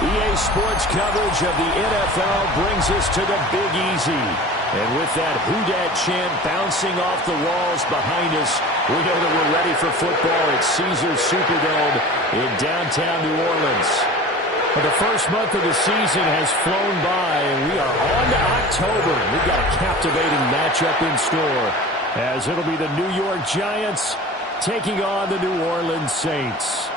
EA Sports coverage of the NFL brings us to the Big Easy. And with that Who Dat chant bouncing off the walls behind us, we know that we're ready for football at Caesars Superdome in downtown New Orleans. Well, the first month of the season has flown by, and we are on to October. We've got a captivating matchup in store, as it'll be the New York Giants taking on the New Orleans Saints.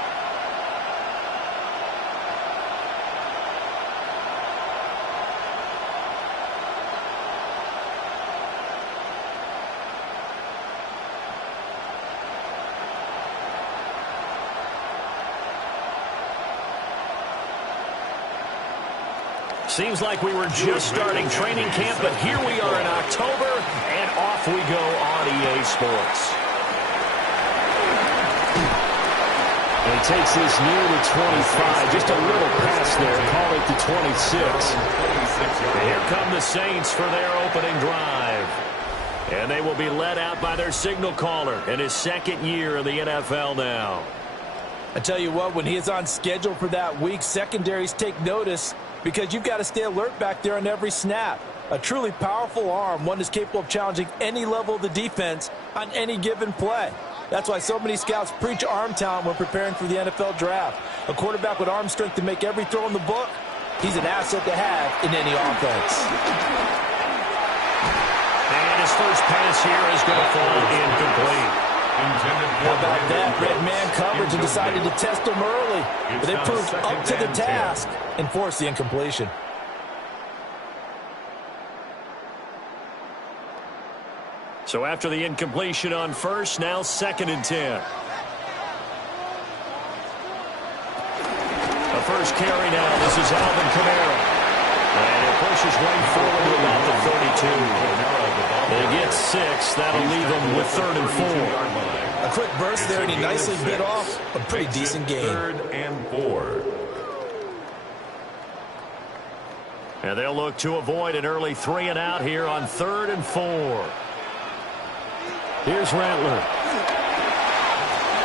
Seems like we were just starting training camp, but here we are in October, and off we go on EA Sports. And he takes this near the 25, just a little past there, call it the 26. And here come the Saints for their opening drive. And they will be led out by their signal caller in his second year in the NFL now. I tell you what, when he is on schedule for that week, secondaries take notice, because you've got to stay alert back there on every snap. A truly powerful arm, one that's capable of challenging any level of the defense on any given play. That's why so many scouts preach arm talent when preparing for the NFL draft. A quarterback with arm strength to make every throw in the book, he's an asset to have in any offense. And his first pass here is going to fall incomplete. How about that? Red man coverage and decided to test him early. But they proved up to the task and forced the incompletion. So after the incompletion on first, now 2nd and 10. The first carry now. This is Alvin Kamara. And it pushes way forward to about the 32. They get 6. That'll leave them with 3rd and 4. A quick burst there, and he nicely bit off a pretty decent gain. 3rd and 4. And they'll look to avoid an early 3 and out here on 3rd and 4. Here's Rattler.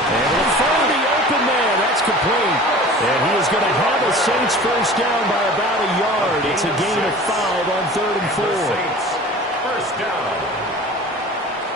And in front of the open man, that's complete. And he is going to have a Saints first down by about a yard. It's a gain of 5 on 3rd and 4. First down.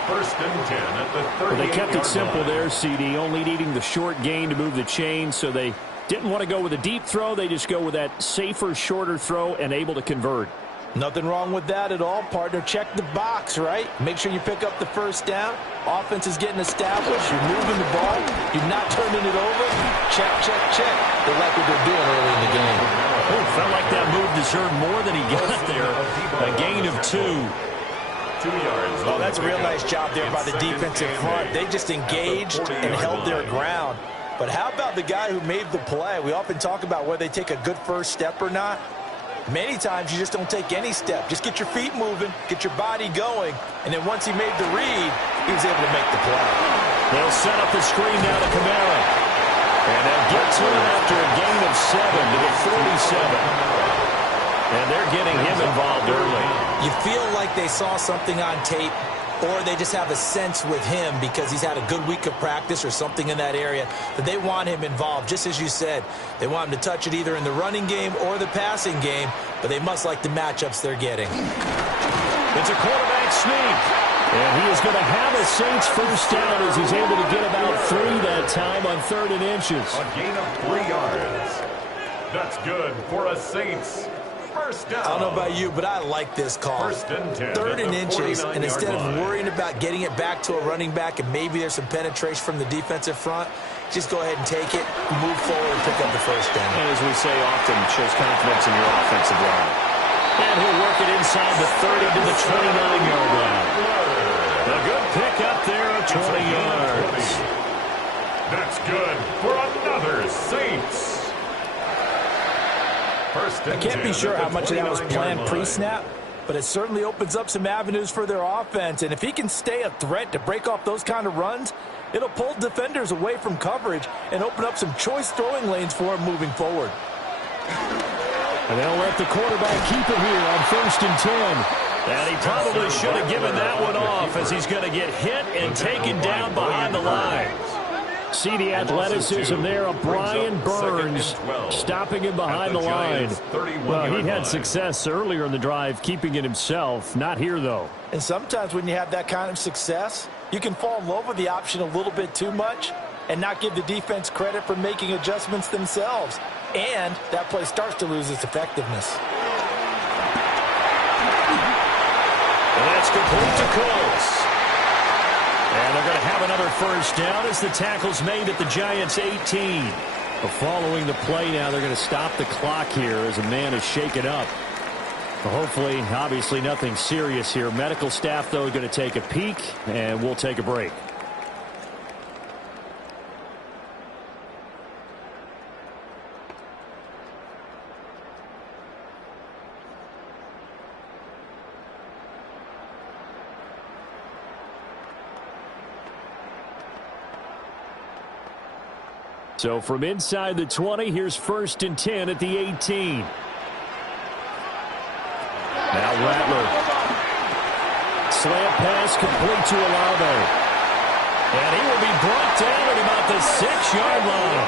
1st and 10 at the 38-yard line. They kept it simple there, CD, only needing the short gain to move the chains, so they didn't want to go with a deep throw. They just go with that safer, shorter throw and able to convert. Nothing wrong with that at all, partner. Check the box, right? Make sure you pick up the first down. Offense is getting established. You're moving the ball. You're not turning it over. Check, check, check. They like what they're doing early in the game. Oh, felt like that move deserved more than he got there. A gain of 2. 2 yards. Oh, that's a real nice job there by the defensive front. They just engaged and held their ground. But how about the guy who made the play? We often talk about whether they take a good first step or not. Many times you just don't take any step. Just get your feet moving, get your body going, and then once he made the read, he was able to make the play. They'll set up the screen now to Kamara. And they'll get to it after a gain of 7 to the 47. And they're getting him involved early. You feel like they saw something on tape or they just have a sense with him because he's had a good week of practice or something in that area that they want him involved. Just as you said, they want him to touch it either in the running game or the passing game, but they must like the matchups they're getting. It's a quarterback sneak. And he is going to have a Saints first down as he's able to get about 3 that time on 3rd and inches. A gain of 3 yards. That's good for a Saints first down. I don't know about you, but I like this call. 3rd and inches, and instead of worrying about getting it back to a running back and maybe there's some penetration from the defensive front, just go ahead and take it, move forward, and pick up the first down. And as we say often, it shows confidence in your offensive line. And he'll work it inside the 30 to the 29-yard line. A good pick up there of 20 yards. That's good for another Saints. I can't be sure how much of that was planned pre-snap, but it certainly opens up some avenues for their offense. And if he can stay a threat to break off those kind of runs, it'll pull defenders away from coverage and open up some choice throwing lanes for him moving forward. And they'll let the quarterback keep it here on 1st and 10. And he probably should have given that one off as he's going to get hit and taken down behind the line. See the athleticism there of Brian Burns stopping him behind the line. Well, he had success earlier in the drive keeping it himself. Not here, though. And sometimes when you have that kind of success, you can fall in love with the option a little bit too much and not give the defense credit for making adjustments themselves. And that play starts to lose its effectiveness. And that's complete to Coles. And they're going to have another first down as the tackle's made at the Giants' 18. But following the play now, they're going to stop the clock here as a man is shaken up. Well, hopefully, obviously nothing serious here. Medical staff, though, are going to take a peek, and we'll take a break. So from inside the 20, here's 1st and 10 at the 18. Now Rattler. Slant pass complete to Olave. And he will be brought down at about the 6-yard line.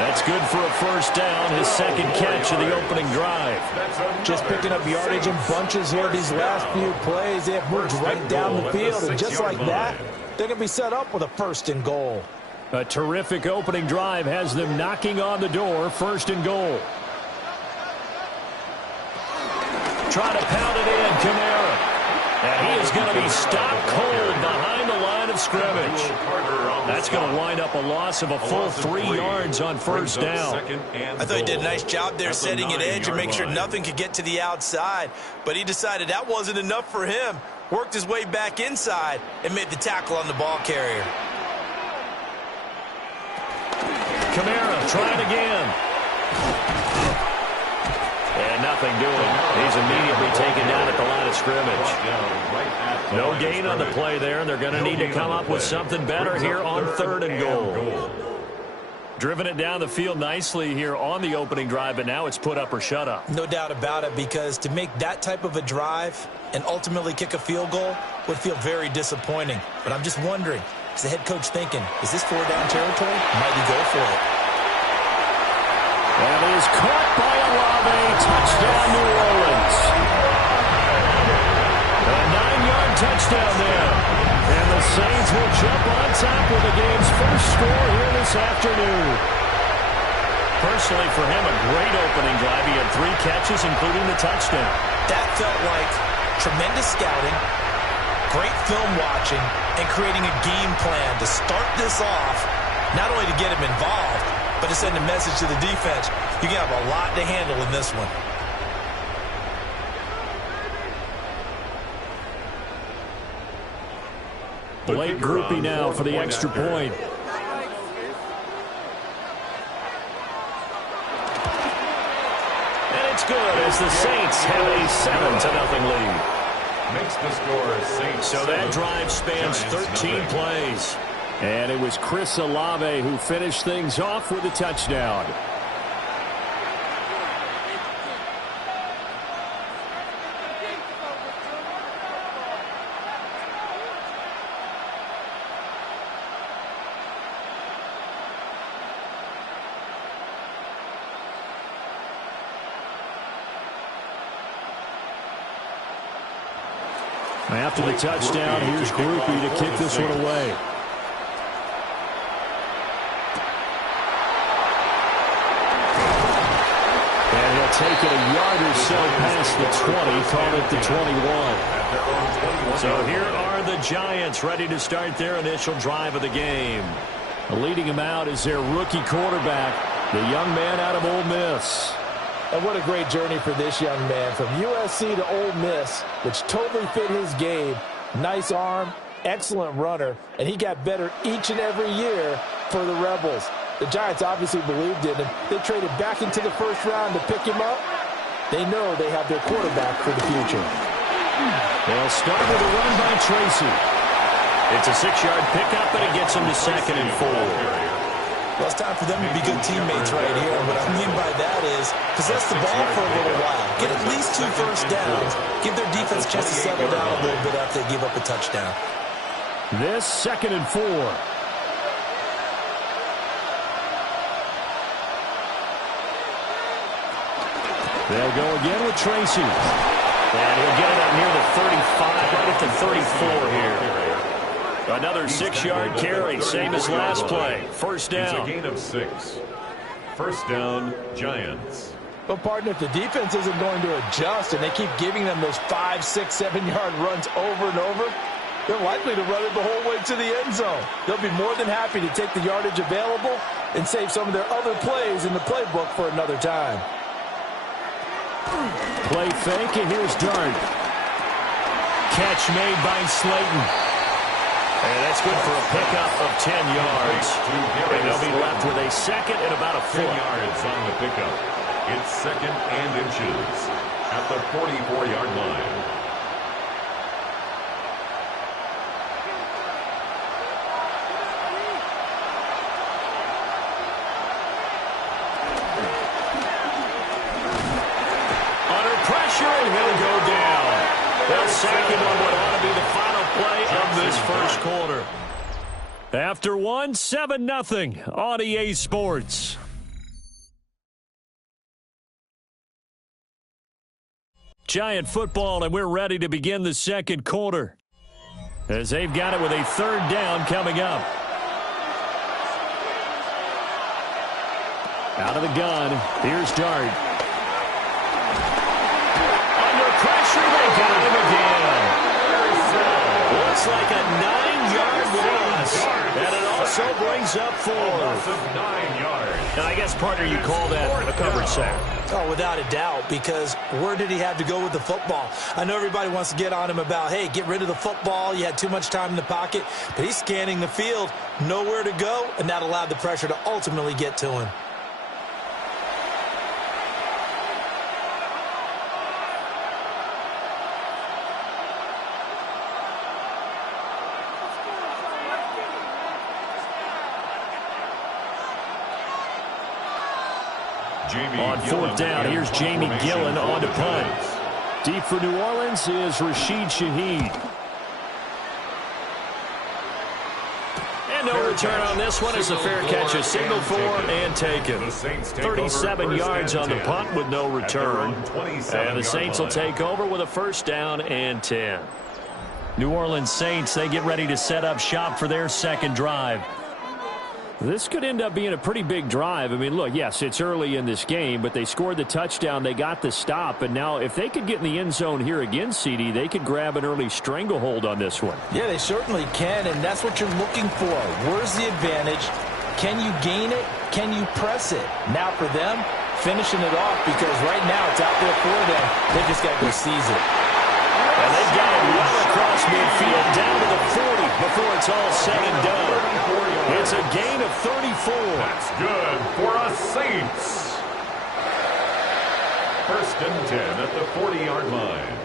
That's good for a first down, his 2nd catch of the opening drive. Just picking up yardage in bunches here these last few plays. They have moved right down the field, and just like that, they're going to be set up with a 1st and goal. A terrific opening drive has them knocking on the door, 1st and goal. Trying to pound it in, Kamara. And he is going to be stopped cold behind the line of scrimmage. That's going to wind up a loss of a full 3 yards on first down. I thought he did a nice job there setting an edge and making sure nothing could get to the outside. But he decided that wasn't enough for him. Worked his way back inside and made the tackle on the ball carrier. Kamara trying again. And nothing doing. He's immediately taken down at the line of scrimmage. No gain on the play there, and they're going to need to come up with something better here on 3rd and goal. Driven it down the field nicely here on the opening drive, but now it's put up or shut up. No doubt about it, because to make that type of a drive and ultimately kick a field goal would feel very disappointing. But I'm just wondering, is the head coach thinking, is this 4-down territory? Might he go for it? And he is caught by Olave. Touchdown, New Orleans. A 9-yard touchdown there. And the Saints will jump on top with the game's first score here this afternoon. Personally, for him, a great opening drive. He had 3 catches, including the touchdown. That felt like tremendous scouting, great film watching, and creating a game plan to start this off, not only to get him involved, but to send a message to the defense. You can have a lot to handle in this one. Late groupie now for the extra point. And it's good as the Saints have a 7-0 lead. Makes the score Saints. So that drive spans 13 plays. And it was Chris Olave who finished things off with a touchdown. After the touchdown, here's Groupie to kick this one away. And he'll take it a yard or so past the 20, call it the 21. So here are the Giants ready to start their initial drive of the game. Leading him out is their rookie quarterback, the young man out of Ole Miss. And what a great journey for this young man. From USC to Ole Miss, which totally fit his game. Nice arm, excellent runner, and he got better each and every year for the Rebels. The Giants obviously believed in him. They traded back into the first round to pick him up. They know they have their quarterback for the future. They'll start with a run by Tracy. It's a 6-yard pickup, and it gets him to 2nd and 4. Well, it's time for them to be good teammates right here. What I mean by that is possess the ball for a little while. Get at least 2 first downs. Give their defense a chance to settle down a little bit after they give up a touchdown. This 2nd and 4. They'll go again with Tracy. And he'll get it up near the 35, right at the 34 here. Another 6-yard carry, same as last play. First down. It's a gain of 6. First down, Giants. But, partner, if the defense isn't going to adjust and they keep giving them those 5, 6, 7-yard runs over and over, they're likely to run it the whole way to the end zone. They'll be more than happy to take the yardage available and save some of their other plays in the playbook for another time. Play fake, and here's Dart. Catch made by Slayton. And that's good for a pickup of 10 yards. And they'll be left with a 2nd and about a 10 yards on the pickup. It's 2nd and inches at the 44-yard line. Under pressure, and he'll go down. They'll sack him on what ought to be the final play of this first quarter. After 1, 7-0 on EA Sports. Giant football, and we're ready to begin the second quarter. As they've got it with a 3rd down coming up. Out of the gun, here's Dart. Under pressure, they got him again. Looks like a 9-yard loss. And it also brings up 4. Loss of 9 yards. And I guess, partner, you call that a coverage sack. Oh, without a doubt, because where did he have to go with the football? I know everybody wants to get on him about, hey, get rid of the football. You had too much time in the pocket. But he's scanning the field, nowhere to go, and that allowed the pressure to ultimately get to him. On 4th down, here's Jamie Gillen on to punt. Deep for New Orleans is Rashid Shaheed. And no return on this one as the fair catch is signaled for and taken. 37 yards on the punt with no return. And the Saints will take over with a 1st down and 10. New Orleans Saints, they get ready to set up shop for their second drive. This could end up being a pretty big drive. I mean, look, yes, it's early in this game, but they scored the touchdown. They got the stop. And now if they could get in the end zone here again, CD, they could grab an early stranglehold on this one. Yeah, they certainly can, and that's what you're looking for. Where's the advantage? Can you gain it? Can you press it? Now for them, finishing it off, because right now it's out there for them. They just got to go seize it. And they got it well across midfield down to the 40 before it's all said and done. It's a gain of 34. That's good for us Saints. 1st and 10 at the 40-yard line.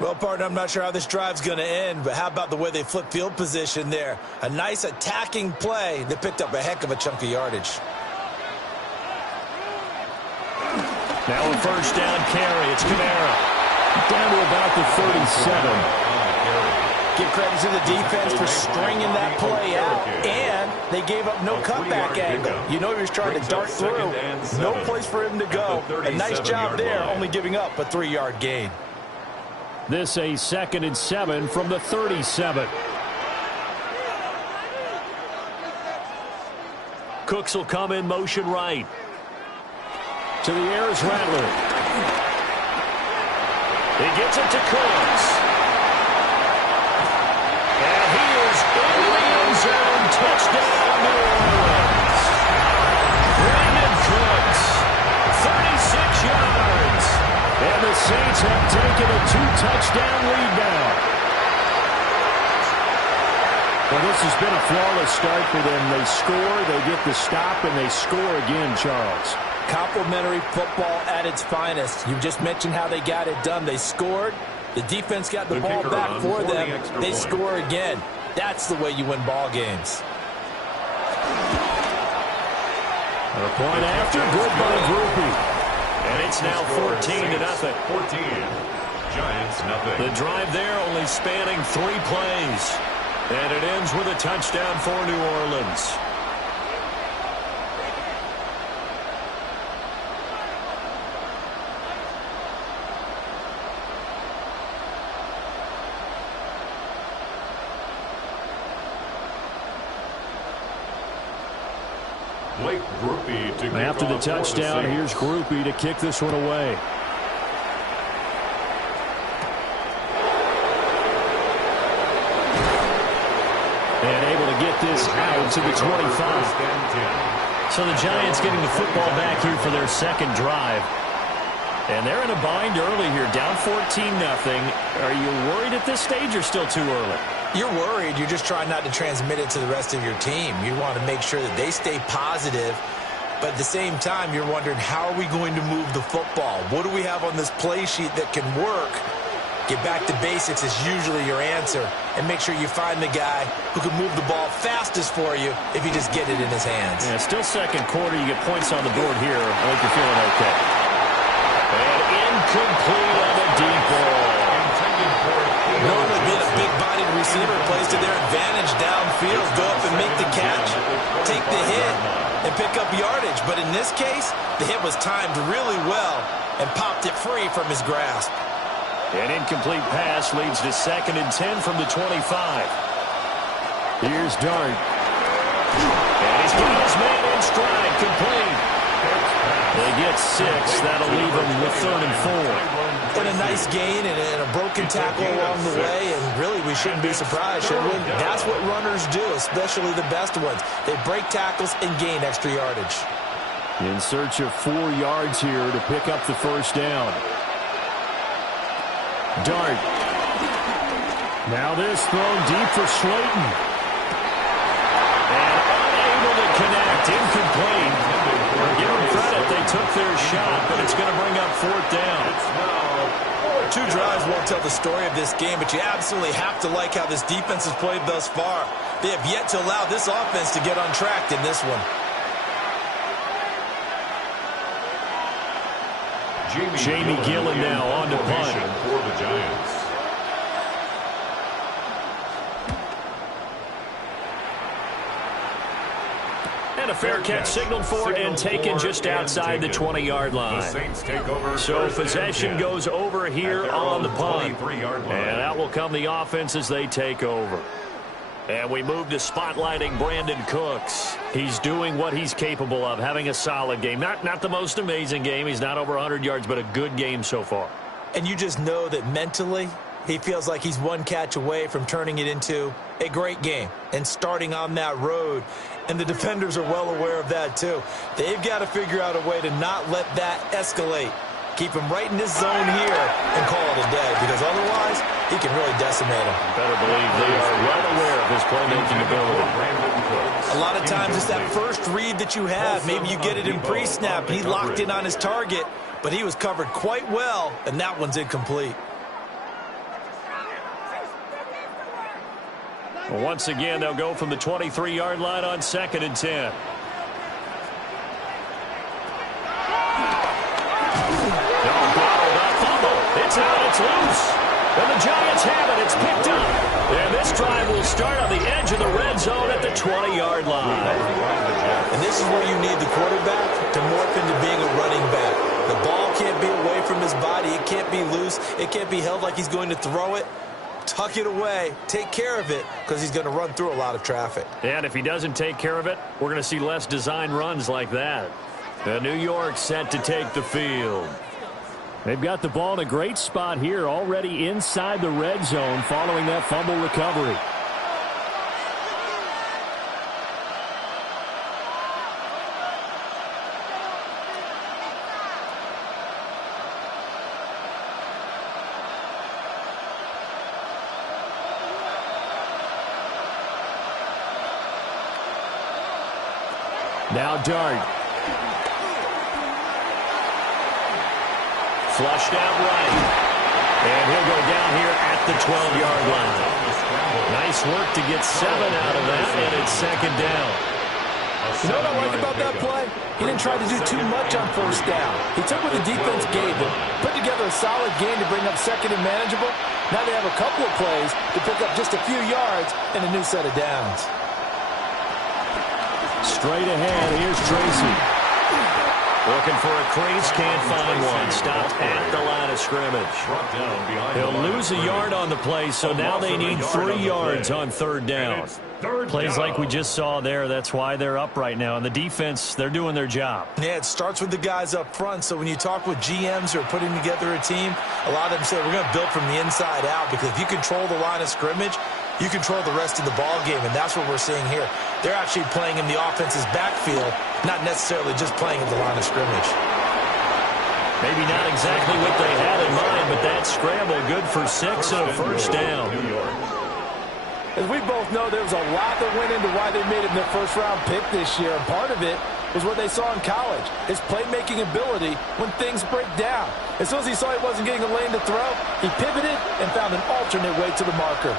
Well, partner, I'm not sure how this drive's going to end, but how about the way they flip field position there? A nice attacking play that picked up a heck of a chunk of yardage. Now a 1st down carry. It's Kamara. Down to about the 37. Give credit to the defense for stringing that play out, and they gave up no cutback angle. You know he was trying to dart through. No place for him to go. A nice job there, only giving up a 3-yard gain. This a 2nd and 7 from the 37. Cooks will come in motion right. To the air is Rattler. He gets it to Cooks. And he is in the end zone. Touchdown, New Orleans. Brandon Cooks, 36 yards. And the Saints have taken a 2-touchdown lead now. Well, this has been a flawless start for them. They score, they get the stop, and they score again, Charles. Complimentary football at its finest. You just mentioned how they got it done. They scored. The defense got the ball back for them. They score again. That's the way you win ball games. A point after, good by Groupie. And it's now 14-0. 14. Giants, nothing. The drive there only spanning 3 plays. And it ends with a touchdown for New Orleans. After the touchdown, here's Groupie to kick this one away. And able to get this out to the 25. So the Giants getting the football back here for their 2nd drive. And they're in a bind early here, down 14-0. Are you worried at this stage or still too early? You're worried. You're just trying not to transmit it to the rest of your team. You want to make sure that they stay positive. But at the same time, you're wondering, how are we going to move the football? What do we have on this play sheet that can work? Get back to basics is usually your answer. And make sure you find the guy who can move the ball fastest for you if you just get it in his hands. Yeah, still 2nd quarter. You get points on the board here. I think you're feeling okay. And incomplete on the deep ball. Normally being a big-bodied receiver plays to their advantage downfield. Go up and make the catch, take the hit, and pick up yardage. But in this case, the hit was timed really well and popped it free from his grasp. An incomplete pass leads to 2nd and 10 from the 25. Here's Dart. And he's got his man in stride, complete. They get 6. That'll leave them with 3rd and 4. And a nice gain and a broken tackle along the way, and really we shouldn't be surprised, should we? That's what runners do, especially the best ones. They break tackles and gain extra yardage. In search of 4 yards here to pick up the 1st down. Dart. Now this thrown deep for Slayton. And unable to connect, incomplete. Give them credit, they took their shot, but it's going to bring up 4th down. 2 drives won't tell the story of this game, but you absolutely have to like how this defense has played thus far. They have yet to allow this offense to get on track in this one. Jamie Gillen now on to punt. For the Giants. And a fair catch signaled for and taken just outside the 20-yard line. So possession goes over here on the punt. And out will come the offense as they take over. And we move to spotlighting Brandon Cooks. He's doing what he's capable of, having a solid game. Not the most amazing game. He's not over 100 yards, but a good game so far. And you just know that mentally he feels like he's 1 catch away from turning it into a great game and starting on that road. And the defenders are well aware of that too. They've got to figure out a way to not let that escalate. Keep him right in this zone here and call it a day, because otherwise he can really decimate him. Better believe they are well aware of his playmaking ability. A lot of times it's that first read that you have. Maybe you get it in pre-snap and he locked in on his target, but he was covered quite well, and that one's incomplete. Well, once again, they'll go from the 23-yard line on 2nd and 10. It's out, it's loose. And the Giants have it. It's picked up. And start on the edge of the red zone at the 20-yard line. And this is where you need the quarterback to morph into being a running back. The ball can't be away from his body. It can't be loose. It can't be held like he's going to throw it. Tuck it away. Take care of it because he's going to run through a lot of traffic. And if he doesn't take care of it, we're going to see less design runs like that. New York set to take the field. They've got the ball in a great spot here, already inside the red zone following that fumble recovery. Now Dart. Flushed out right. And he'll go down here at the 12-yard line. Nice work to get 7 out of that, and it's second down. You know what I like about that play? He didn't try to do too much on first down. He took what the defense gave him, put together a solid game to bring up second and manageable. Now they have a couple of plays to pick up just a few yards and a new set of downs. Straight ahead, here's Tracy. Looking for a crease, can't find one. Stopped at the line of scrimmage. He'll lose a yard on the play, so now they need 3 yards on third down. Plays like we just saw there, that's why they're up right now. And the defense, they're doing their job. Yeah, it starts with the guys up front. So when you talk with GMs who are putting together a team, a lot of them say we're going to build from the inside out, because if you control the line of scrimmage, you control the rest of the ball game, and that's what we're seeing here. They're actually playing in the offense's backfield, not necessarily just playing in the line of scrimmage. Maybe not exactly what they had in mind, but that scramble good for 6 and a first down. As we both know, there was a lot that went into why they made him their first-round pick this year, and part of it was what they saw in college, his playmaking ability when things break down. As soon as he saw he wasn't getting a lane to throw, he pivoted and found an alternate way to the marker.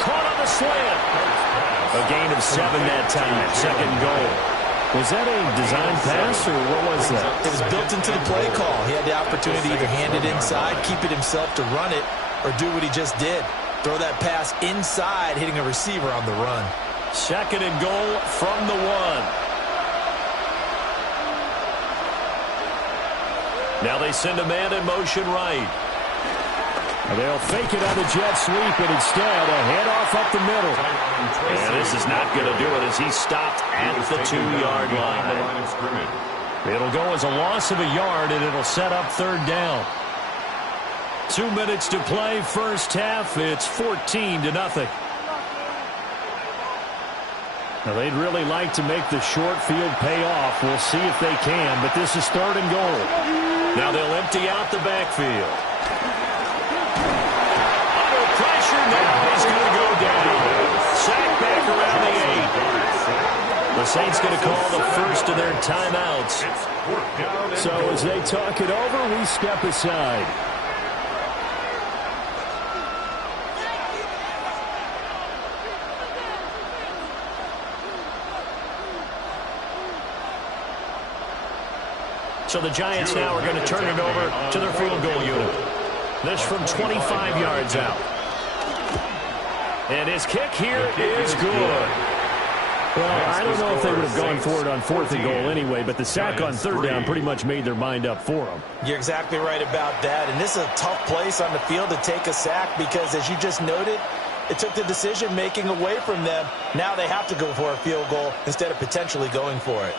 Caught on the slant. A gain of 7 that time, second goal. Was that a design pass, or what was that? It was built into the play call. He had the opportunity to either hand it inside, keep it himself to run it, or do what he just did. Throw that pass inside, hitting a receiver on the run. Second and goal from the 1. Now they send a man in motion right. They'll fake it on the jet sweep, and instead a handoff up the middle. And this is not going to do it as he's stopped at the 2-yard line. It'll go as a loss of a yard, and it'll set up third down. 2 minutes to play, first half. It's 14-0. Now they'd really like to make the short field pay off. We'll see if they can, but this is third and goal. Now they'll empty out the backfield. Now he's going to go down. Sack back around the 8. The Saints going to call the first of their timeouts. So as they talk it over, we step aside. So the Giants now are going to turn it over to their field goal unit. This from 25 yards out. And his kick here is good. Well, I don't know if they would have gone for it on fourth and goal anyway, but the sack on third down pretty much made their mind up for them. You're exactly right about that. And this is a tough place on the field to take a sack because, as you just noted, it took the decision-making away from them. Now they have to go for a field goal instead of potentially going for it.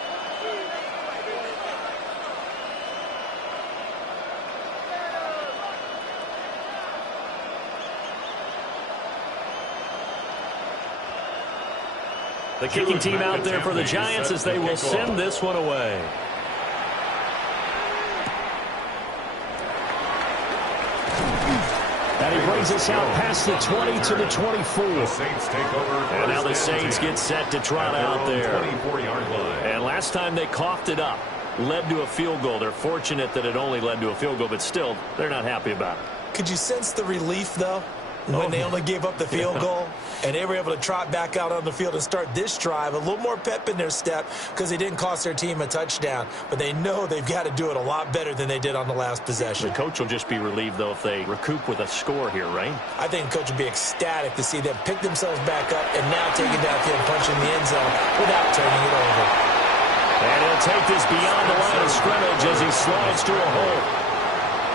The kicking team out there for the Giants as they will send this one away. And he brings us out past the 20 to the 24. And now the Saints get set to trot out there. And last time they coughed it up, led to a field goal. They're fortunate that it only led to a field goal, but still, they're not happy about it. Could you sense the relief, though? when they only gave up the field goal, and they were able to trot back out on the field and start this drive. A little more pep in their step because they didn't cost their team a touchdown. But they know they've got to do it a lot better than they did on the last possession. The coach will just be relieved, though, if they recoup with a score here, right? I think the coach will be ecstatic to see them pick themselves back up and now take it downfield and punch in the end zone without turning it over. And he'll take this beyond the line of scrimmage as he slides to a hole.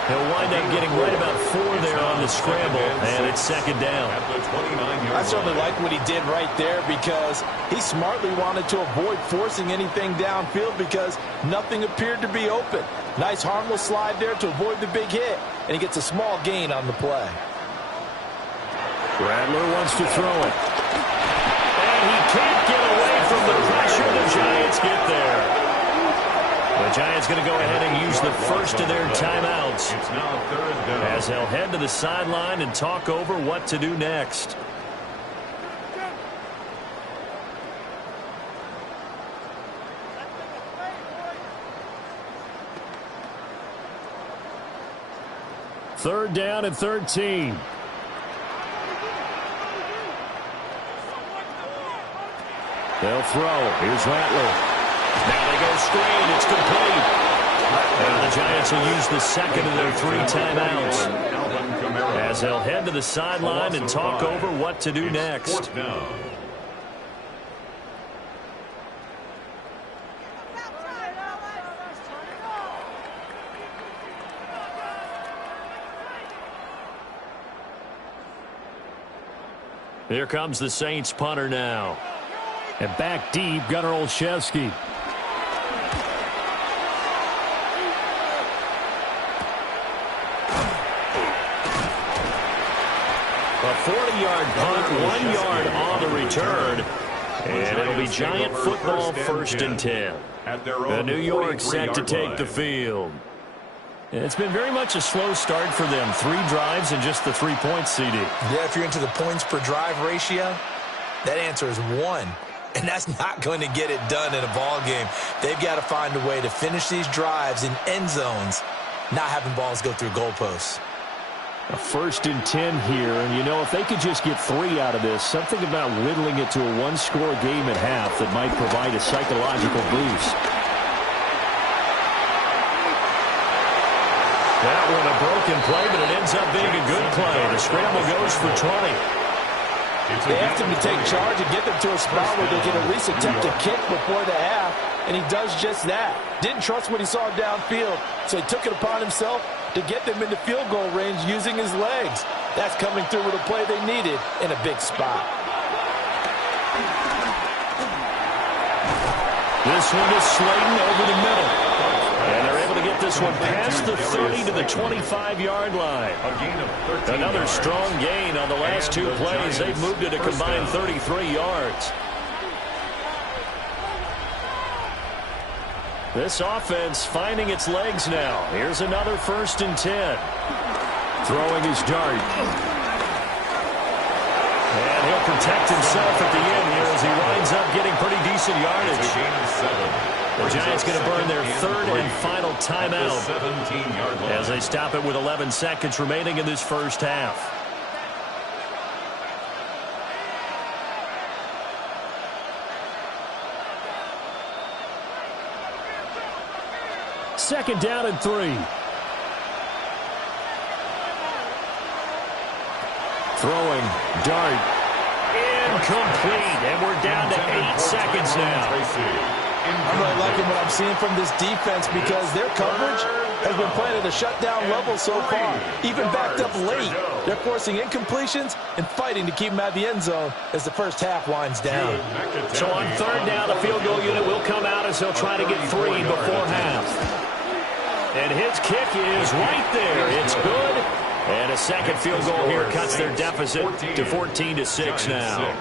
He'll wind up getting right about 4 there on the scramble, and it's second down. I certainly like what he did right there because he smartly wanted to avoid forcing anything downfield because nothing appeared to be open. Nice harmless slide there to avoid the big hit, and he gets a small gain on the play. Rattler wants to throw it. And he can't get away from the pressure. The Giants get there. The Giants going to go ahead and use the first of their timeouts It's now third down. as they'll head to the sideline and talk over what to do next. Third down and 13. They'll throw. Here's Rattler. Now they go screen. It's complete. And the Giants will use the second of their 3 timeouts as they'll head to the sideline and talk over what to do next. Here comes the Saints punter now. And back deep, Gunnar Olszewski. A 40-yard punt, 1 yard on the return. And it'll be Giant football, first and 10. The New York set to take the field. It's been very much a slow start for them. 3 drives and just the 3 points, CD. Yeah, if you're into the points per drive ratio, that answer is 1. And that's not going to get it done in a ball game. They've got to find a way to finish these drives in end zones, not having balls go through goalposts. A first and 10 here, and you know, if they could just get 3 out of this, something about whittling it to a 1-score game at half that might provide a psychological boost. That one a broken play, but it ends up being a good play. The scramble goes for 20. They asked him to take charge and get them to a spot where they can at least attempt a kick before the half, and he does just that. Didn't trust what he saw downfield, so he took it upon himself to get them into field goal range using his legs. That's coming through with a play they needed in a big spot. This one is Slayton over the middle. And they're able to get this one past the 30 to the 25-yard line. Another strong gain on the last 2 plays. They've moved it a combined 33 yards. This offense finding its legs now. Here's another first and 10. Throwing his dart. And he'll protect himself at the end here as he winds up getting pretty decent yardage. The Giants going to burn their 3rd and final timeout as they stop it with 11 seconds remaining in this first half. Second down and 3. Throwing, dart, incomplete, and we're down to 8 seconds now. I'm really liking what I'm seeing from this defense because their coverage has been playing at a shutdown level so far. Even backed up late, they're forcing incompletions and fighting to keep them out of the end zone as the first half winds down. So on 3rd down, the field goal unit will come out as he'll try to get 3 before half. And his kick is right there. It's good. And a second field goal here cuts their deficit to 14-6 now.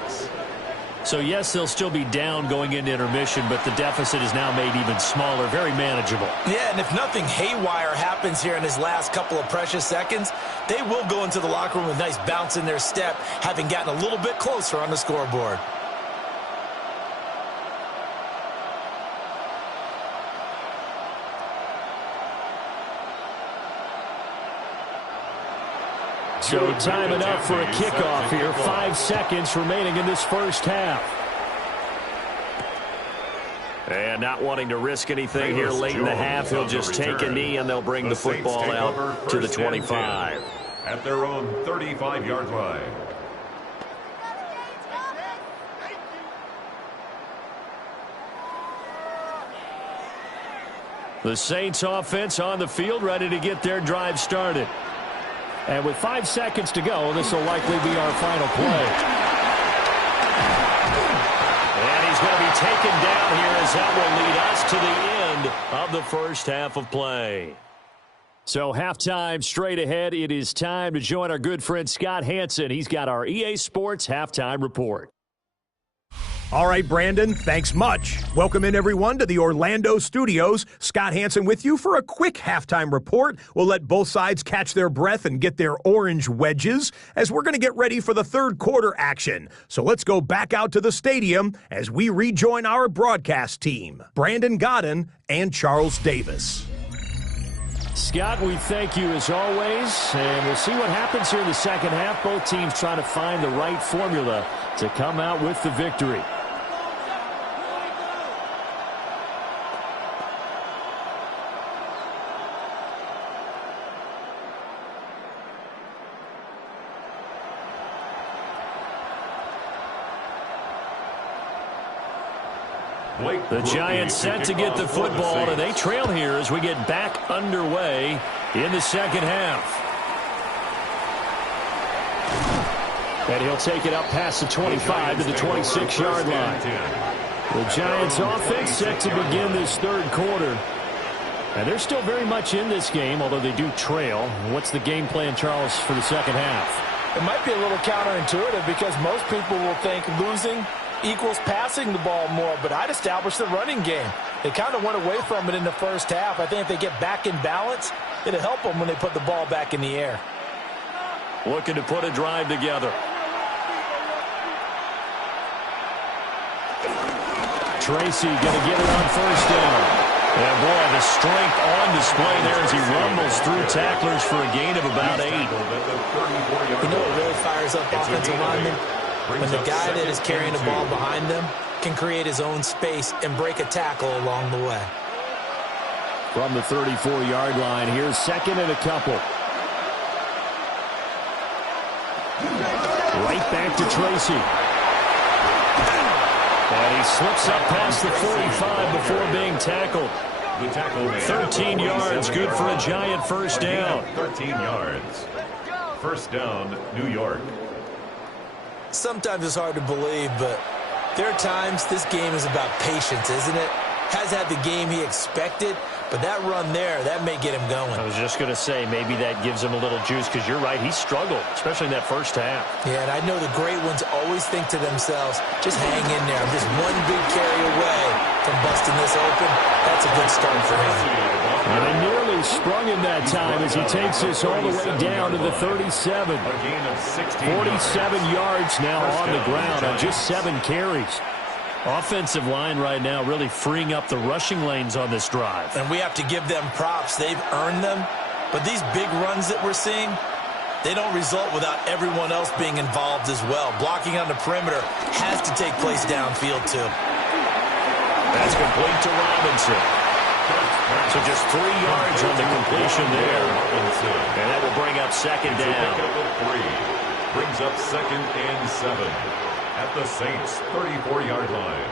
So, yes, they'll still be down going into intermission, but the deficit is now made even smaller, very manageable. Yeah, and if nothing haywire happens here in his last couple of precious seconds, they will go into the locker room with a nice bounce in their step, having gotten a little bit closer on the scoreboard. So time enough for a kickoff here. 5 seconds remaining in this first half. And not wanting to risk anything here late in the half, he'll just take a knee and they'll bring the football out to the 25. At their own 35-yard line. The Saints offense on the field, ready to get their drive started. And with 5 seconds to go, this will likely be our final play. And he's going to be taken down here as that will lead us to the end of the first half of play. So halftime straight ahead. It is time to join our good friend Scott Hanson. He's got our EA Sports halftime report. All right, Brandon, thanks much. Welcome in, everyone, to the Orlando studios. Scott Hanson with you for a quick halftime report. We'll let both sides catch their breath and get their orange wedges as we're going to get ready for the third quarter action. So let's go back out to the stadium as we rejoin our broadcast team, Brandon Godden and Charles Davis. Scott, we thank you as always, and we'll see what happens here in the second half. Both teams trying to find the right formula to come out with the victory. The Giants set to get the football, and they trail here as we get back underway in the second half. And he'll take it up past the 25 to the 26-yard line. The Giants offense set to begin this third quarter. And they're still very much in this game, although they do trail. What's the game plan, Charles, for the second half? It might be a little counterintuitive because most people will think losing equals passing the ball more, but I'd establish the running game. They kind of went away from it in the first half. I think if they get back in balance, it'll help them when they put the ball back in the air. Looking to put a drive together. Tracy going to get it on first down. And boy, the strength on display there as he rumbles through tacklers for a gain of about 8. You know what really fires up offensive linemen? When the guy that is carrying the ball behind them can create his own space and break a tackle along the way. From the 34-yard line, here's second and a couple. Right back to Tracy. And he slips up past the 45 before being tackled. 13 yards, good for a Giant first down. 13 yards. First down, New York. Sometimes it's hard to believe, but there are times this game is about patience, isn't it? Has had the game he expected, but that run there, that may get him going. I was just going to say, maybe that gives him a little juice, because you're right, he struggled, especially in that first half. Yeah, and I know the great ones always think to themselves, just hang in there. I'm just one big carry away from busting this open. That's a good start for him. And they nearly sprung him that time as he takes this all the way down to the 37. 47 yards now on the ground on just 7 carries. Offensive line right now really freeing up the rushing lanes on this drive. And we have to give them props. They've earned them. But these big runs that we're seeing, they don't result without everyone else being involved as well. Blocking on the perimeter has to take place downfield too. That's complete to Robinson. So just 3 yards on the completion there. And that will bring up second down. Brings up second and 7 at the Saints' 34-yard line.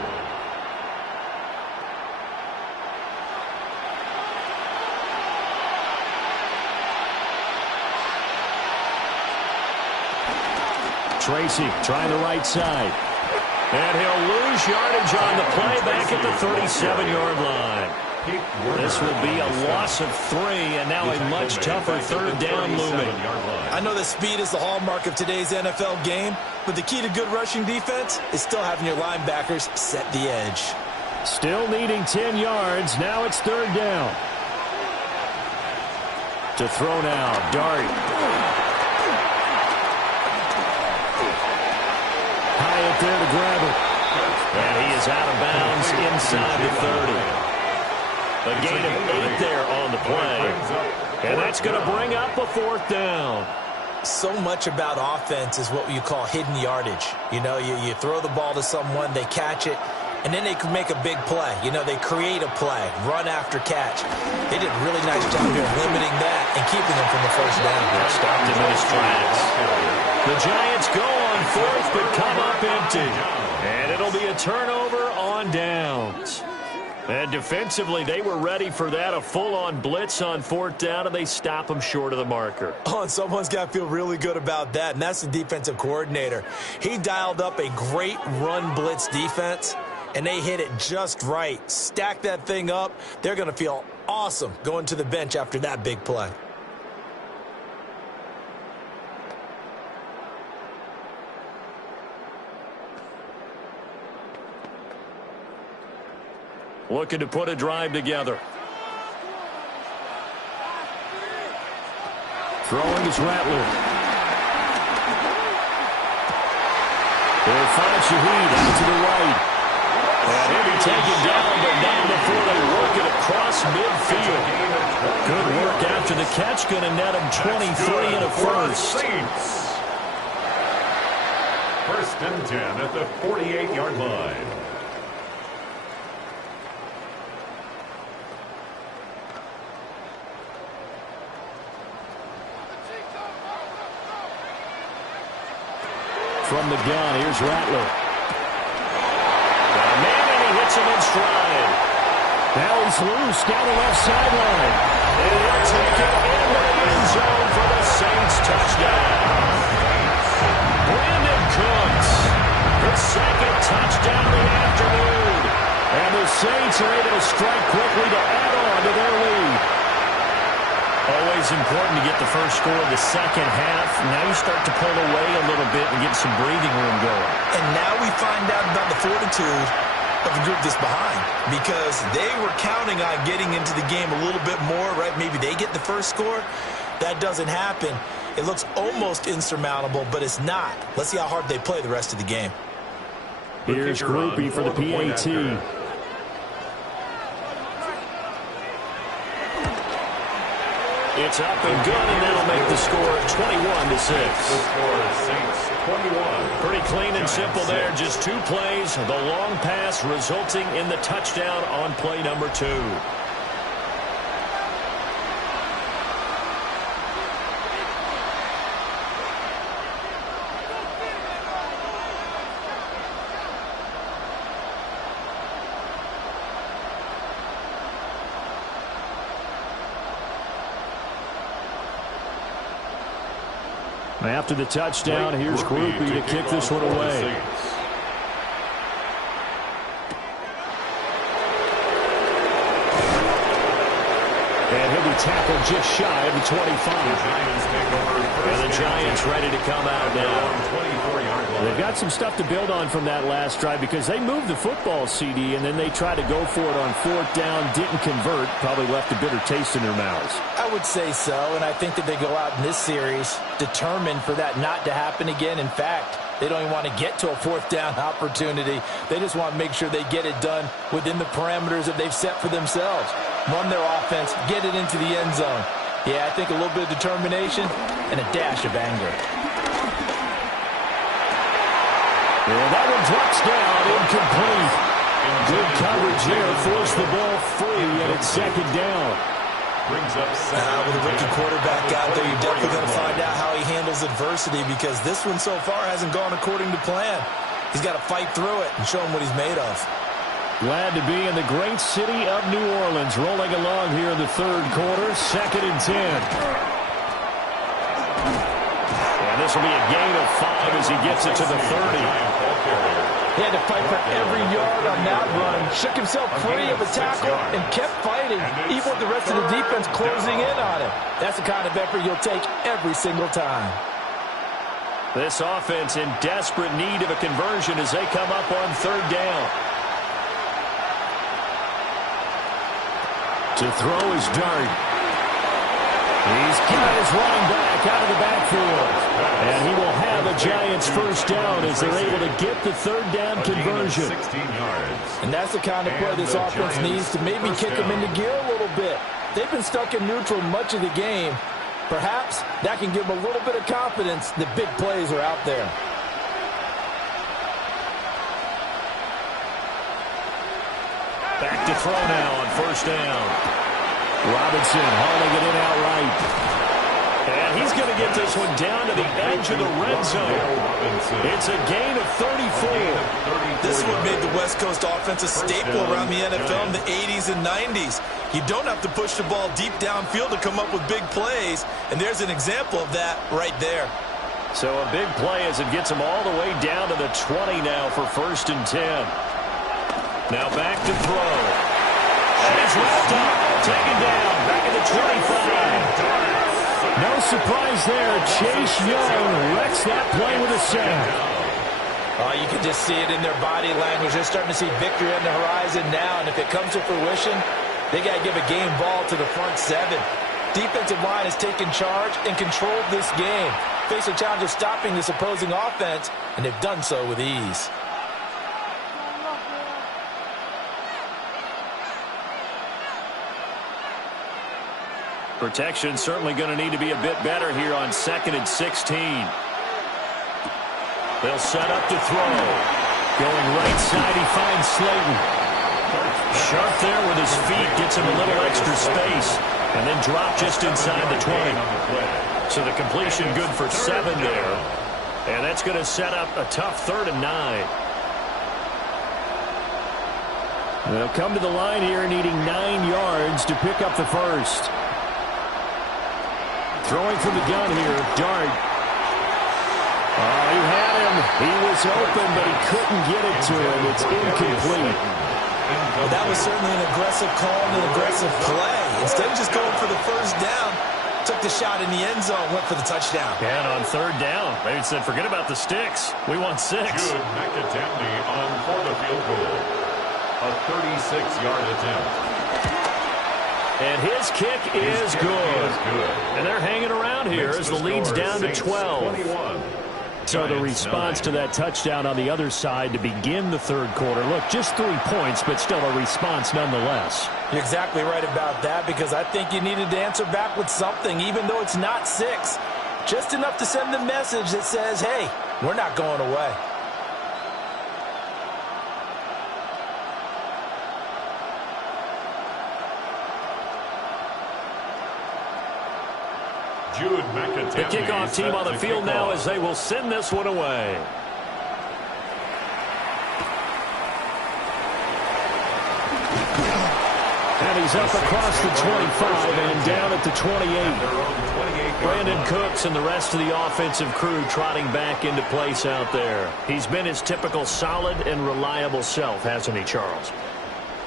Tracy trying the right side. And he'll lose yardage on the play back at the 37-yard line. This will be a loss of 3, and now a much tougher third down looming. I know that speed is the hallmark of today's NFL game, but the key to good rushing defense is still having your linebackers set the edge. Still needing 10 yards. Now it's third down. To throw now, Dart. Hyatt there to grab it. And he is out of bounds inside the 30. A gain of 8 there on the play. And that's going to bring up a fourth down. so much about offense is what you call hidden yardage. You know, you throw the ball to someone, they catch it, and then they can make a big play. You know, they create a play, run after catch. They did a really nice job here limiting that and keeping them from the first down. Stopped him in his tracks. The Giants go on fourth, but come up empty. And it'll be a turnover on downs. And defensively, they were ready for that, a full-on blitz on fourth down, and they stop them short of the marker. Oh, and someone's got to feel really good about that, and that's the defensive coordinator. He dialed up a great run blitz defense, and they hit it just right. Stack that thing up. They're going to feel awesome going to the bench after that big play. Looking to put a drive together. Throwing is Rattler. They'll find Shaheed out to the right. And he'll be taken down, but not before they work it across midfield. Good work after the catch. Going to net him 23 and a first. First and 10 at the 48-yard line. From the gun, here's Rattler. Man, and he hits him in stride. Now he's loose down the left sideline. And he'll take it into the end zone for the Saints touchdown. Brandon Cooks, the second touchdown of the afternoon. And the Saints are able to strike quickly to add on to their lead. Always important to get the first score of the second half. Now you start to pull away a little bit and get some breathing room going. And now we find out about the fortitude of the group that's behind, because they were counting on getting into the game a little bit more, right? Maybe they get the first score. That doesn't happen. It looks almost insurmountable, but it's not. Let's see how hard they play the rest of the game. Here's Groupie for the PAT. It's up and good, and that'll make the score 21-6. The score is Saints 21. Pretty clean and simple there. Just two plays. The long pass resulting in the touchdown on play number 2. After the touchdown, here's Groupie to kick this one away. And he'll be tackled just shy of the 25. And the Giants ready to come out now. They've got some stuff to build on from that last drive, because they moved the football, CD, and then they tried to go for it on fourth down, didn't convert, probably left a bitter taste in their mouths. I would say so, and I think that they go out in this series determined for that not to happen again. In fact, they don't even want to get to a fourth down opportunity. They just want to make sure they get it done within the parameters that they've set for themselves. Run their offense, get it into the end zone. Yeah, I think a little bit of determination and a dash of anger. And that one drops down, incomplete. Good coverage there, forced the ball free, and it's second down. Brings up with a rookie quarterback out there, you're definitely going to find out how he handles adversity, because this one so far hasn't gone according to plan. He's got to fight through it and show him what he's made of. Glad to be in the great city of New Orleans, rolling along here in the third quarter, 2nd and 10. And this will be a gain of 5 as he gets it to the 30. He had to fight for every yard on that run. Shook himself free of a tackle and kept fighting, even with the rest of the defense closing in on him. That's the kind of effort you'll take every single time. This offense in desperate need of a conversion as they come up on third down. To throw is Dart. He's got his running back out of the backfield. And he will have a Giants first down as they're able to get the third down conversion. 16 yards. And that's the kind of play this offense needs to maybe kick them into gear a little bit. They've been stuck in neutral much of the game. Perhaps that can give them a little bit of confidence that big plays are out there. Back to throw now on first down. Robinson hauling it in outright. And he's going to get this one down to the edge of the red zone. It's a gain of 34. This one made the West Coast offense a staple around the NFL in the 80s and 90s. You don't have to push the ball deep downfield to come up with big plays, and there's an example of that right there. So a big play as it gets him all the way down to the 20 now for 1st and 10. Now back to throw. And he's wrapped up, taken down, back at the 25. No surprise there. Chase Young wrecks that play with a sack. Oh, you can just see it in their body language. They're starting to see victory on the horizon now, and if it comes to fruition, they got to give a game ball to the front seven. Defensive line has taken charge and controlled this game. Face a challenge of stopping this opposing offense, and they've done so with ease. Protection certainly going to need to be a bit better here on 2nd and 16. They'll set up to throw. Going right side, he finds Slayton. Sharp there with his feet, gets him a little extra space, and then drop just inside the 20. So the completion good for 7 there. And that's going to set up a tough 3rd and 9. They'll come to the line here needing 9 yards to pick up the first. Throwing from the gun here, Dart. Oh, he had him. He was open, but he couldn't get it to him. It's incomplete. Well, that was certainly an aggressive call and an aggressive play. Instead of just going for the first down, took the shot in the end zone, went for the touchdown. And on 3rd down, they said, forget about the sticks. We want 6. Jude McAtamney on for the field goal. A 36-yard attempt. And his kick is good. And they're hanging around here as the lead's down to 12. So the response to that touchdown on the other side to begin the 3rd quarter. Look, just 3 points, but still a response nonetheless. You're exactly right about that, because I think you needed to answer back with something, even though it's not 6. Just enough to send the message that says, hey, we're not going away. The kickoff team on the field now as they will send this one away. And he's up across the 25 and down at the 28. Brandon Cooks and the rest of the offensive crew trotting back into place out there. He's been his typical solid and reliable self, hasn't he, Charles?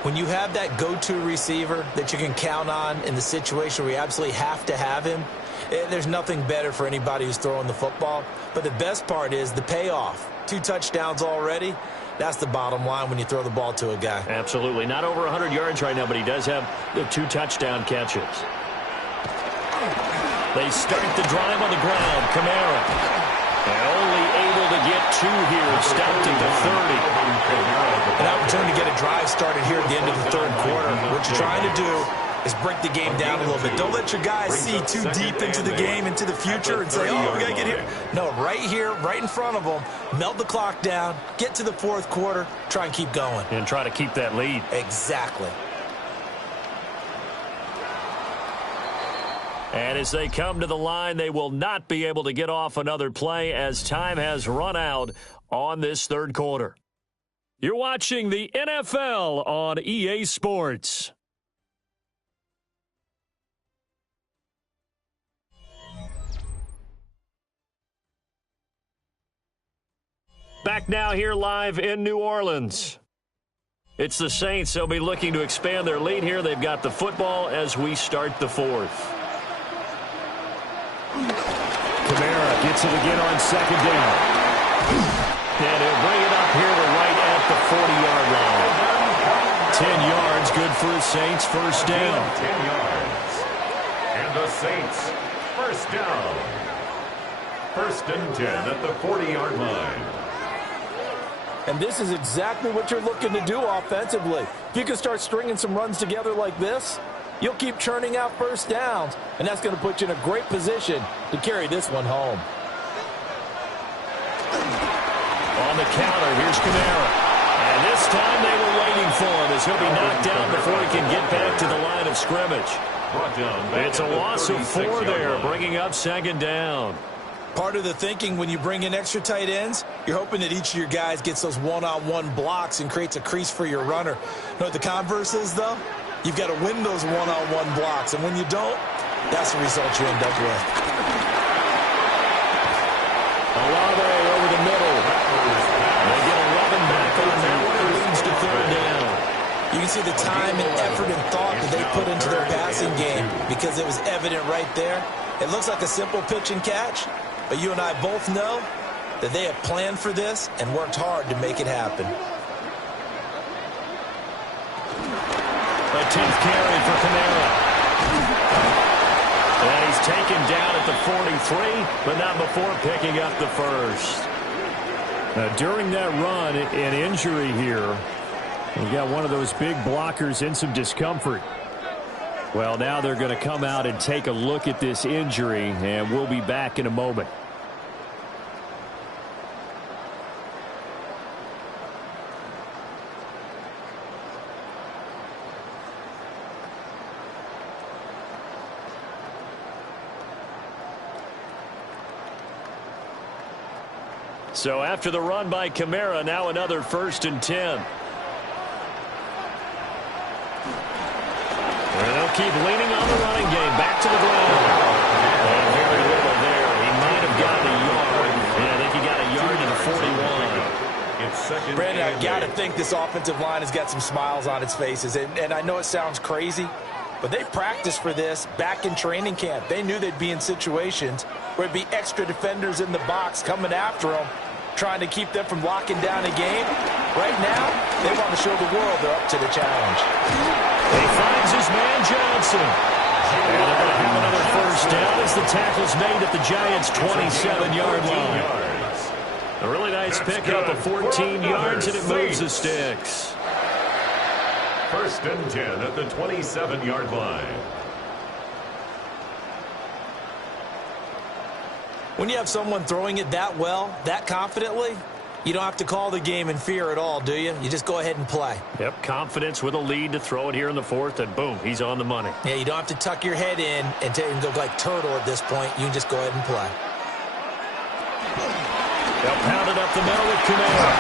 When you have that go-to receiver that you can count on in the situation where you absolutely have to have him, there's nothing better for anybody who's throwing the football. But the best part is the payoff. 2 touchdowns already. That's the bottom line when you throw the ball to a guy. Absolutely. Not over 100 yards right now, but he does have the 2 touchdown catches. They start the drive on the ground. Kamara. And only able to get 2 here. Stopped at the 30. An opportunity to get a drive started here at the end of the 3rd quarter. What you're trying to do is break the game down a little bit. Don't let your guys see too deep into the game, into the future, and say, oh, we got to get here. No, right here, right in front of them, melt the clock down, get to the 4th quarter, try and keep going. And try to keep that lead. Exactly. And as they come to the line, they will not be able to get off another play as time has run out on this 3rd quarter. You're watching the NFL on EA Sports. Back now here live in New Orleans. It's the Saints. They'll be looking to expand their lead here. They've got the football as we start the 4th. Kamara gets it again on 2nd down. And he'll bring it up here to right at the 40-yard line. 10 yards, good for the Saints. 1st down. 10 yards. And the Saints, 1st down. 1st and 10 at the 40-yard line. And this is exactly what you're looking to do offensively. If you can start stringing some runs together like this, you'll keep churning out first downs, and that's going to put you in a great position to carry this one home. On the counter, here's Kamara. And this time they were waiting for him as he'll be knocked down before he can get back to the line of scrimmage. It's a loss of 4 there, bringing up second down. Part of the thinking when you bring in extra tight ends, you're hoping that each of your guys gets those one-on-one blocks and creates a crease for your runner. You know what the converse is, though? You've got to win those one-on-one blocks, and when you don't, that's the result you end up with. Olave over the middle. They get 11 back on that one. It leads to third down. You can see the time and effort and thought that they put into their passing game because it was evident right there. It looks like a simple pitch and catch, but you and I both know that they have planned for this and worked hard to make it happen. A 10th carry for Kamara. And he's taken down at the 43, but not before picking up the first. Now, during that run, an injury here. You got one of those big blockers in some discomfort. Well, now they're going to come out and take a look at this injury, and we'll be back in a moment. So after the run by Kamara, now another 1st and 10. And they'll keep leaning on the running game. Back to the ground. And very little there. He might have gotten a yard. Yeah, I think he got a yard to the 41. Brandon, I've got to think this offensive line has got some smiles on its faces. And I know it sounds crazy, but they practiced for this back in training camp. They knew they'd be in situations where it'd be extra defenders in the box coming after them, trying to keep them from locking down a game. Right now, they want to show the world they're up to the challenge. He finds his man Johnson. And they're going to have another first down as the tackle's made at the Giants' 27-yard line. A really nice pickup of 14 yards, and it moves the sticks. 1st and 10 at the 27-yard line. When you have someone throwing it that well, that confidently, you don't have to call the game in fear at all, do you? You just go ahead and play. Yep, confidence with a lead to throw it here in the 4th, and boom, he's on the money. Yeah, you don't have to tuck your head in and go like turtle at this point. You can just go ahead and play. They'll pound it up the middle with Kamara.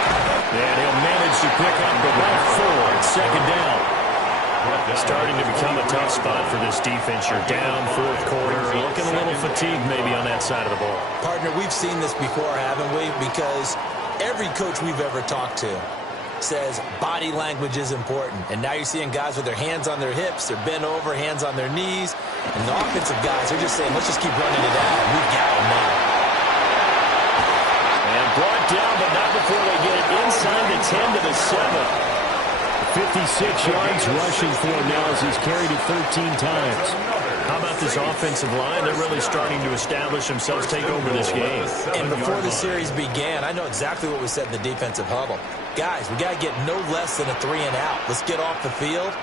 And he'll manage to pick up the right 4 at second down. Starting to become a tough spot for this defense. You're down 4th quarter, looking a little fatigued maybe on that side of the ball. Partner, we've seen this before, haven't we? Because every coach we've ever talked to says body language is important. And now you're seeing guys with their hands on their hips, they're bent over, hands on their knees. And the offensive guys are just saying, let's just keep running it out. We've got them now. And brought down, but not before they get it inside the 10 to the 7. 56 yards rushing for him now as he's carried it 13 times. How about this offensive line? They're really starting to establish themselves, take over this game. And before the series began, I know exactly what was said in the defensive huddle. Guys, we got to get no less than a 3 and out. Let's get off the field.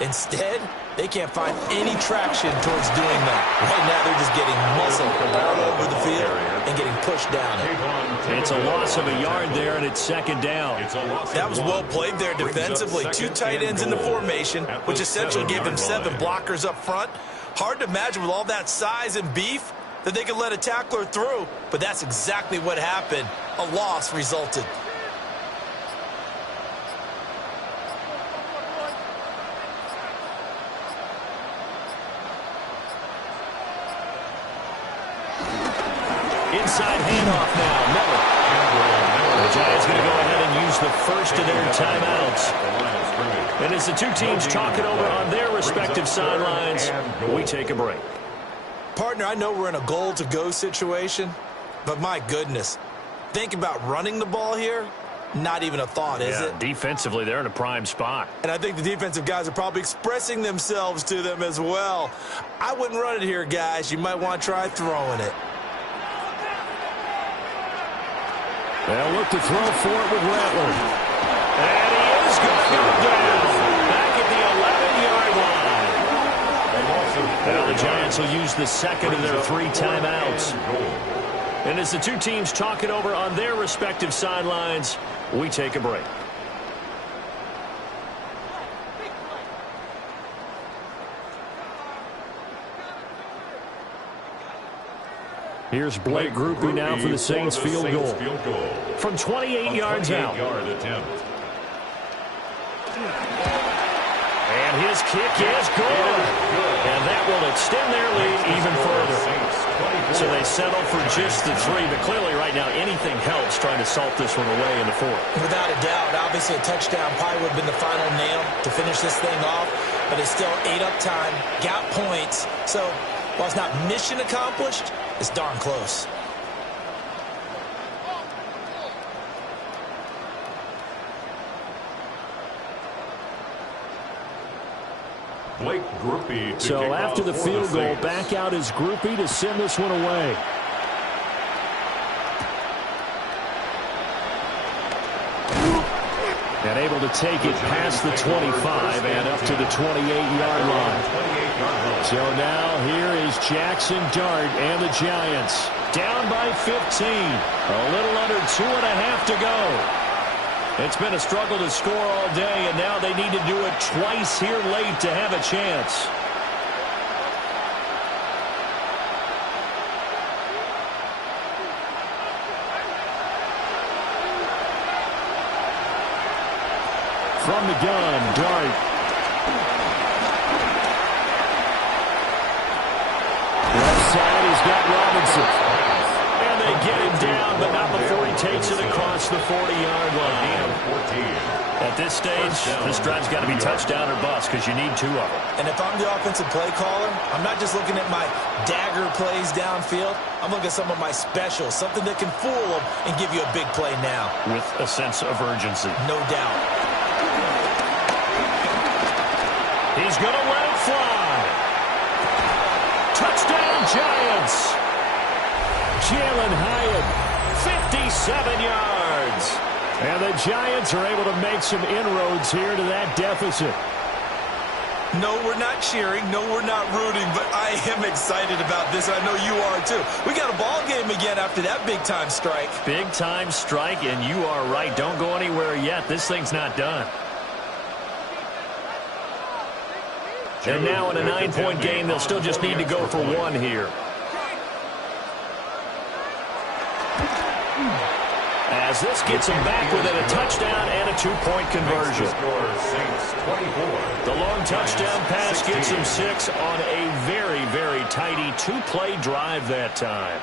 Instead, they can't find any traction towards doing that. Right now, they're just getting muscle all over the field and getting pushed down it. It's a loss of a yard there, and it's second down. That was well played there defensively. 2 tight ends in the formation, which essentially gave them 7 blockers up front. Hard to imagine with all that size and beef that they could let a tackler through, but that's exactly what happened. A loss resulted. Inside handoff now, Miller. The Giants going to go ahead and use the first of their timeouts. And as the two teams talking over on their respective sidelines, we take a break. Partner, I know we're in a goal-to-go situation, but my goodness, think about running the ball here. Not even a thought, is it? Defensively, they're in a prime spot. And I think the defensive guys are probably expressing themselves to them as well. I wouldn't run it here, guys. You might want to try throwing it. They'll look to throw for it with Rattler. And he is going to go down. Back at the 11-yard line. Now the Giants will use the second of their 3 timeouts. And as the two teams talk it over on their respective sidelines, we take a break. Here's Blake Grupe now for the Saints field goal. From 28 yards out. And his kick is good. And that will extend their lead even further. So they settle for just the 3. But clearly right now anything helps trying to salt this one away in the 4th. Without a doubt. Obviously a touchdown probably would have been the final nail to finish this thing off. But it's still ate up time. Got points. So while it's not mission accomplished, it's darn close. Blake Grupe. So after the field goal, back out is Grupe to send this one away. And able to take it past the 25 and up to the 28-yard line. So now here is Jackson Dart and the Giants. Down by 15. A little under 2.5 to go. It's been a struggle to score all day, and now they need to do it twice here late to have a chance. From the gun, Dart. Left side, he's got Robinson. And they get him down, but not before he takes it across the 40-yard line. At this stage, this drive's got to be touchdown or bust because you need 2 of them. And if I'm the offensive play caller, I'm not just looking at my dagger plays downfield. I'm looking at some of my specials, something that can fool them and give you a big play now. With a sense of urgency. No doubt. He's going to let it fly. Touchdown, Giants. Jalen Hyatt, 57 yards. And the Giants are able to make some inroads here to that deficit. No, we're not cheering. No, we're not rooting. But I am excited about this. I know you are, too. We got a ball game again after that big-time strike. Big-time strike, and you are right. Don't go anywhere yet. This thing's not done. And now in a 9-point game, they'll still just need to go for 1 here. As this gets them back within a touchdown and a 2-point conversion. The long touchdown pass gets them 6 on a very, very tidy 2-play drive that time.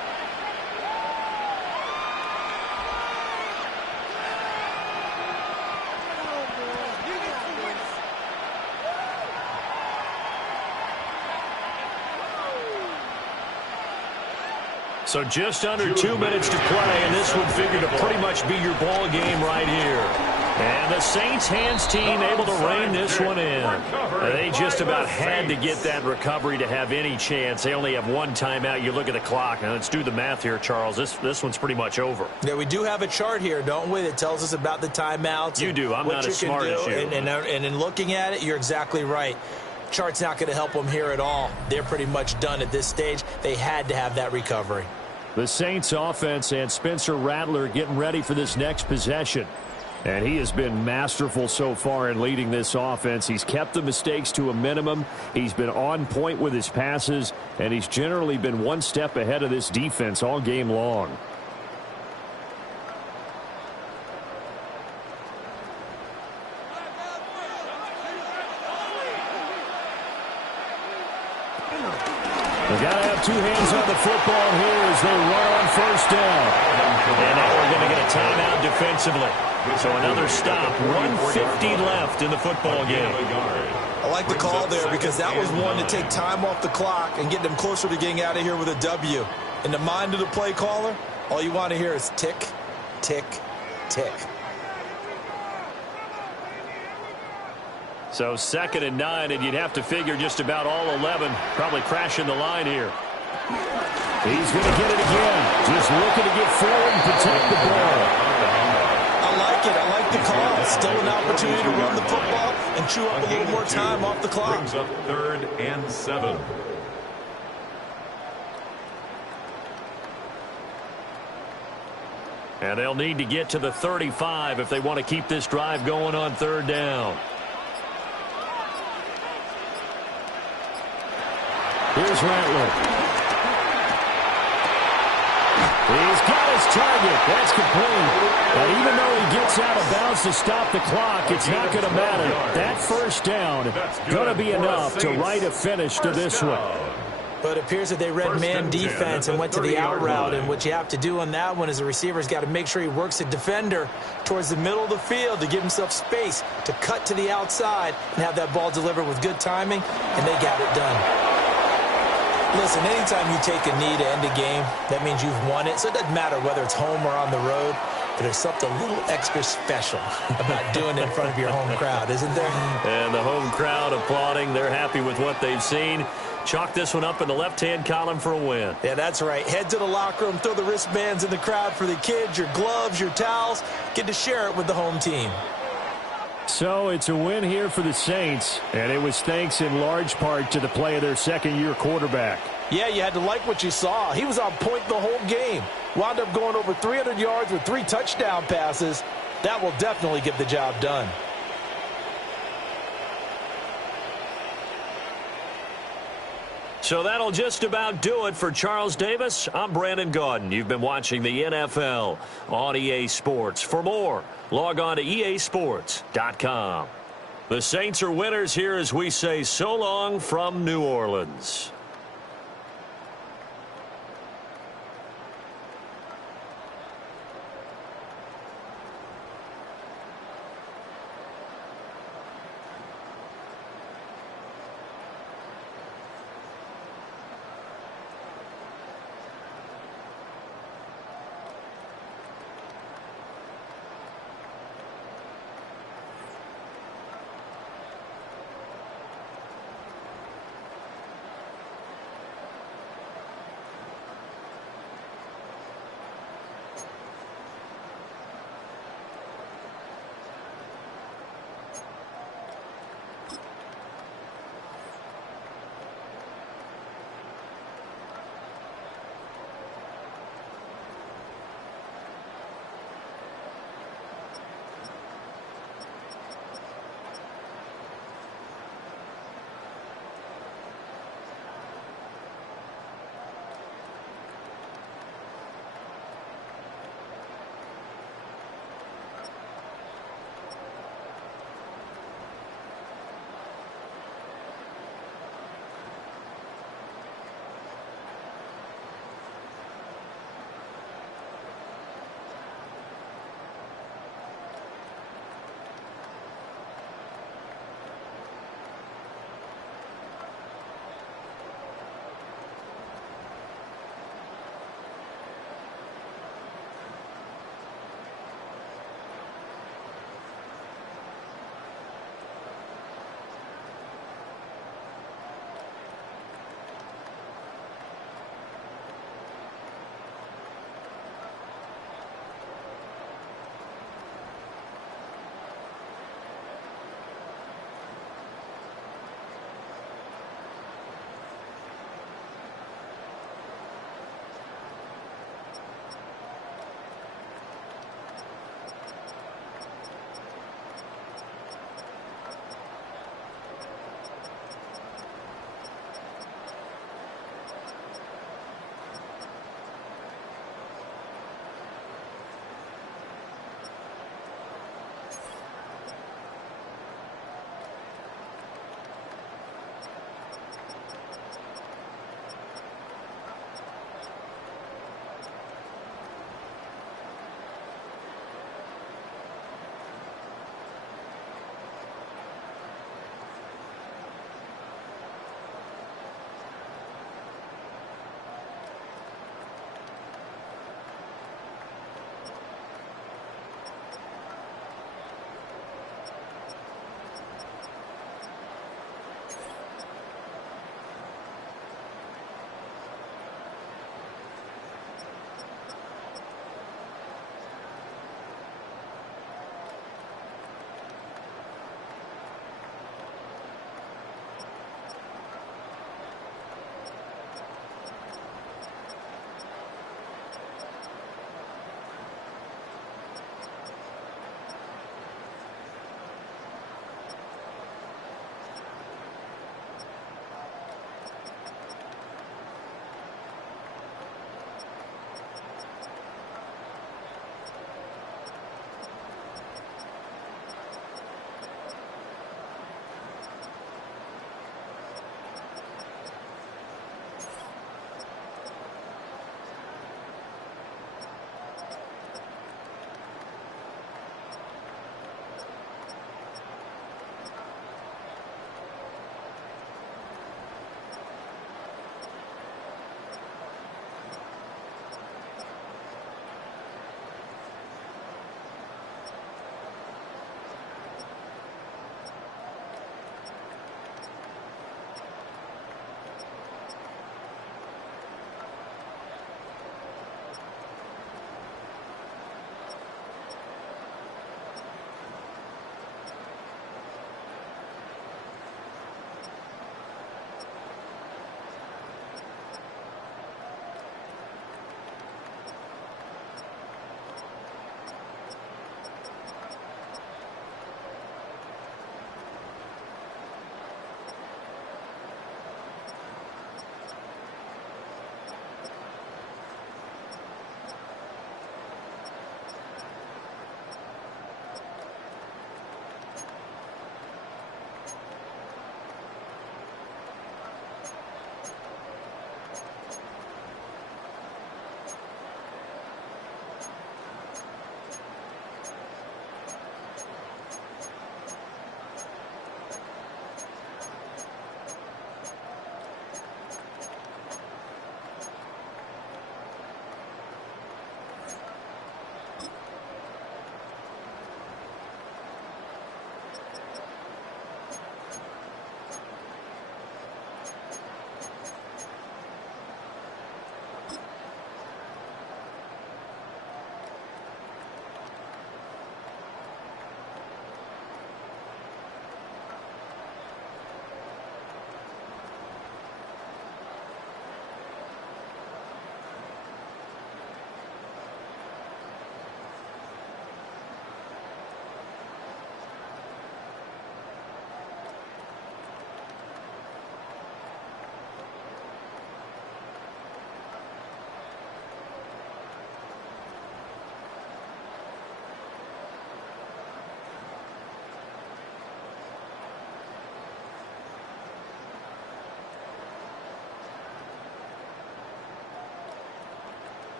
So just under 2 minutes to play, and this would figure to pretty much be your ball game right here. And the Saints hands team able to rein this one in. They just about had to get that recovery to have any chance. They only have 1 timeout. You look at the clock, and let's do the math here, Charles. This one's pretty much over. Yeah, we do have a chart here, don't we, that tells us about the timeouts. You do. I'm not as smart as you. And in looking at it, you're exactly right. Chart's not going to help them here at all. They're pretty much done at this stage. They had to have that recovery. The Saints offense and Spencer Rattler getting ready for this next possession. And he has been masterful so far in leading this offense. He's kept the mistakes to a minimum. He's been on point with his passes, and he's generally been 1 step ahead of this defense all game long. We've got to have 2 hands on the football here as they run on 1st down. And now we're going to get a timeout defensively. So another stop. 1:50 left in the football game. I like the call there because that was one to take time off the clock and get them closer to getting out of here with a W. In the mind of the play caller, all you want to hear is tick, tick, tick. So 2nd and 9, and you'd have to figure just about all 11 probably crashing the line here. He's going to get it again. Just looking to get forward and protect the ball. I like it. I like the call. Still an opportunity to run the football and chew up a little more time off the clock. Brings up 3rd and 7. And they'll need to get to the 35 if they want to keep this drive going on third down. Here's Rattler. He's got his target. That's complete. And even though he gets out of bounds to stop the clock, it's not going to matter. That first down going to be enough to write a finish to this one. But it appears that they read man defense and went to the out route. And what you have to do on that one is the receiver's got to make sure he works the defender towards the middle of the field to give himself space to cut to the outside and have that ball delivered with good timing, and they got it done. Listen, anytime you take a knee to end a game, that means you've won it. So it doesn't matter whether it's home or on the road. But there's something a little extra special about doing it in front of your home crowd, isn't there? And the home crowd applauding. They're happy with what they've seen. Chalk this one up in the left-hand column for a win. Yeah, that's right. Head to the locker room, throw the wristbands in the crowd for the kids, your gloves, your towels. Get to share it with the home team. So it's a win here for the Saints, and it was thanks in large part to the play of their second-year quarterback. Yeah, you had to like what you saw. He was on point the whole game. Wound up going over 300 yards with 3 touchdown passes. That will definitely get the job done. So that'll just about do it for Charles Davis. I'm Brandon Gaudin. You've been watching the NFL on EA Sports. For more, log on to easports.com. The Saints are winners here as we say so long from New Orleans.